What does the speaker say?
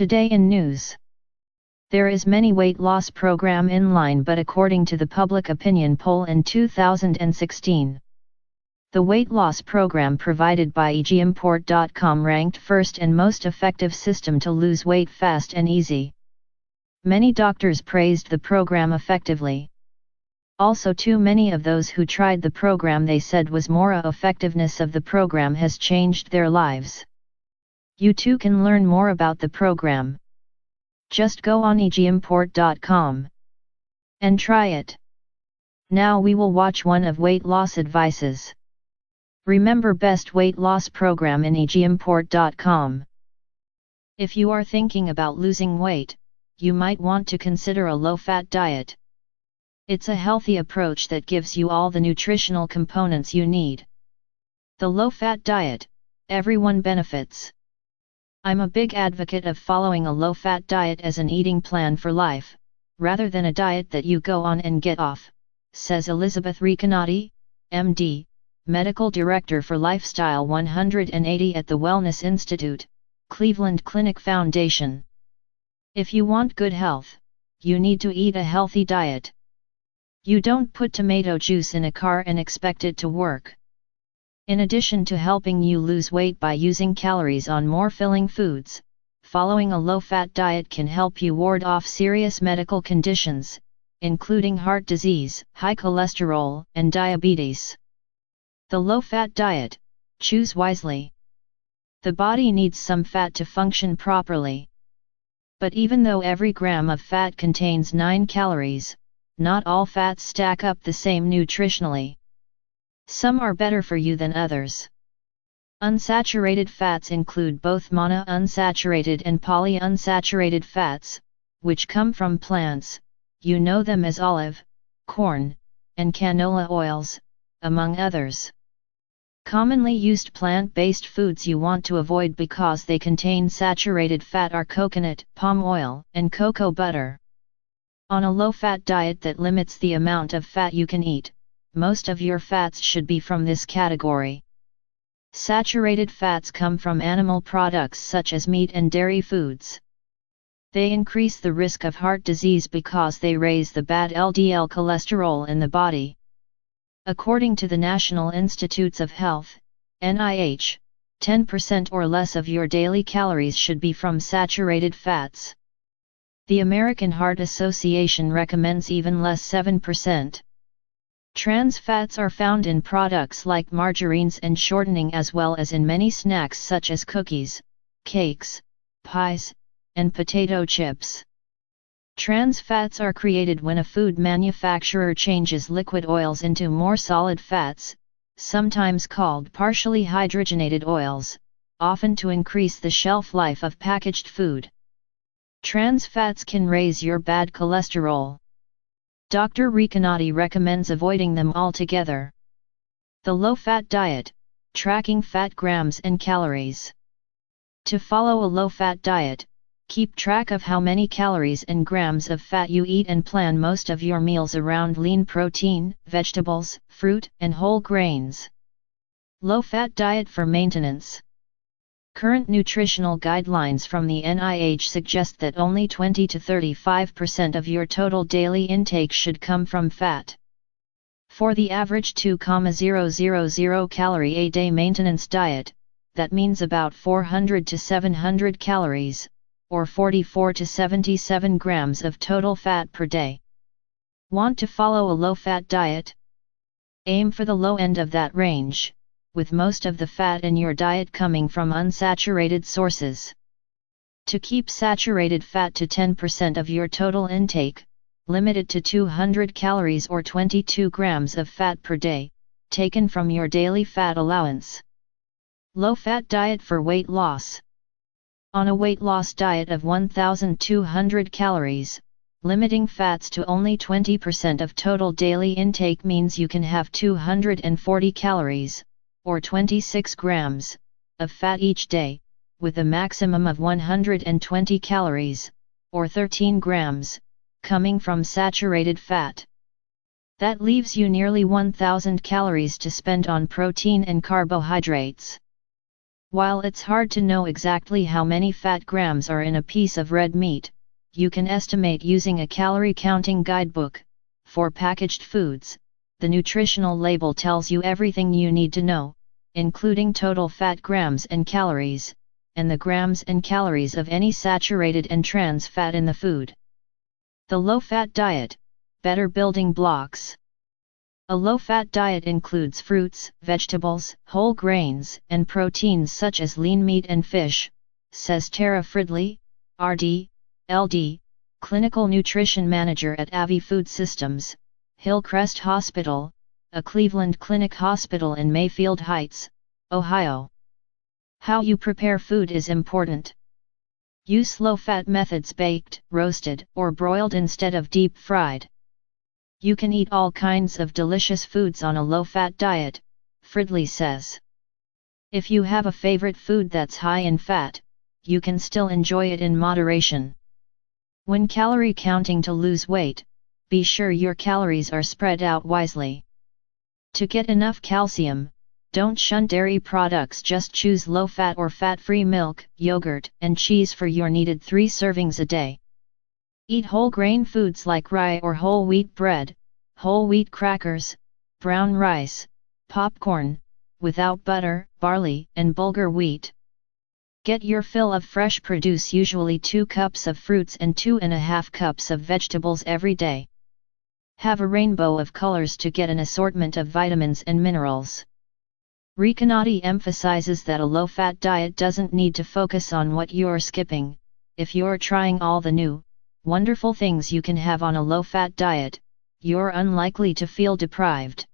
Today in news. There is many weight loss program in line, but according to the public opinion poll in 2016, the weight loss program provided by egimport.com ranked first and most effective system to lose weight fast and easy. Many doctors praised the program effectively. Also, too many of those who tried the program, they said was more effectiveness of the program has changed their lives. You too can learn more about the program. Just go on egimport.com and try it. Now we will watch one of weight loss advices. Remember best weight loss program in egimport.com. If you are thinking about losing weight, you might want to consider a low-fat diet. It's a healthy approach that gives you all the nutritional components you need. The low-fat diet, everyone benefits. I'm a big advocate of following a low-fat diet as an eating plan for life, rather than a diet that you go on and get off, says Elizabeth Ricanati, MD, Medical Director for Lifestyle 180 at the Wellness Institute, Cleveland Clinic Foundation. If you want good health, you need to eat a healthy diet. You don't put tomato juice in a car and expect it to work. In addition to helping you lose weight by using calories on more filling foods, following a low-fat diet can help you ward off serious medical conditions, including heart disease, high cholesterol, and diabetes. The low-fat diet, choose wisely. The body needs some fat to function properly. But even though every gram of fat contains 9 calories, not all fats stack up the same nutritionally. Some are better for you than others. Unsaturated fats include both monounsaturated and polyunsaturated fats, which come from plants. You know them as olive, corn, and canola oils, among others. Commonly used plant-based foods you want to avoid because they contain saturated fat are coconut, palm oil, and cocoa butter. On a low-fat diet that limits the amount of fat you can eat, most of your fats should be from this category. Saturated fats come from animal products such as meat and dairy foods. They increase the risk of heart disease because they raise the bad LDL cholesterol in the body. According to the National Institutes of Health, NIH, 10% or less of your daily calories should be from saturated fats. The American Heart Association recommends even less, 7%. Trans fats are found in products like margarines and shortening, as well as in many snacks such as cookies, cakes, pies, and potato chips. Trans fats are created when a food manufacturer changes liquid oils into more solid fats, sometimes called partially hydrogenated oils, often to increase the shelf life of packaged food. Trans fats can raise your bad cholesterol. Dr. Ricanati recommends avoiding them altogether. The low-fat diet, tracking fat grams and calories. To follow a low-fat diet, keep track of how many calories and grams of fat you eat and plan most of your meals around lean protein, vegetables, fruit, and whole grains. Low-fat diet for maintenance. Current nutritional guidelines from the NIH suggest that only 20 to 35% of your total daily intake should come from fat. For the average 2,000 calorie a day maintenance diet, that means about 400 to 700 calories, or 44 to 77 grams of total fat per day. Want to follow a low-fat diet? Aim for the low end of that range, with most of the fat in your diet coming from unsaturated sources. To keep saturated fat to 10% of your total intake, limit it to 200 calories or 22 grams of fat per day, taken from your daily fat allowance. Low-fat diet for weight loss. On a weight loss diet of 1,200 calories, limiting fats to only 20% of total daily intake means you can have 240 calories, or 26 grams, of fat each day, with a maximum of 120 calories, or 13 grams, coming from saturated fat. That leaves you nearly 1,000 calories to spend on protein and carbohydrates. While it's hard to know exactly how many fat grams are in a piece of red meat, you can estimate using a calorie counting guidebook. For packaged foods, the nutritional label tells you everything you need to know, including total fat grams and calories, and the grams and calories of any saturated and trans fat in the food. The low-fat diet, better building blocks. A low-fat diet includes fruits, vegetables, whole grains, and proteins such as lean meat and fish, says Tara Fridley, RD, LD, Clinical Nutrition Manager at Avi Food Systems, Hillcrest Hospital, a Cleveland Clinic hospital in Mayfield Heights, Ohio. How you prepare food is important. Use low-fat methods: baked, roasted, or broiled instead of deep-fried. You can eat all kinds of delicious foods on a low-fat diet, Fridley says. If you have a favorite food that's high in fat, you can still enjoy it in moderation. When calorie counting to lose weight, be sure your calories are spread out wisely. To get enough calcium, don't shun dairy products. Just choose low-fat or fat-free milk, yogurt, and cheese for your needed 3 servings a day. Eat whole grain foods like rye or whole wheat bread, whole wheat crackers, brown rice, popcorn, without butter, barley, and bulgur wheat. Get your fill of fresh produce, usually 2 cups of fruits and 2.5 cups of vegetables every day. Have a rainbow of colors to get an assortment of vitamins and minerals. Ricanati emphasizes that a low-fat diet doesn't need to focus on what you're skipping. If you're trying all the new, wonderful things you can have on a low-fat diet, you're unlikely to feel deprived.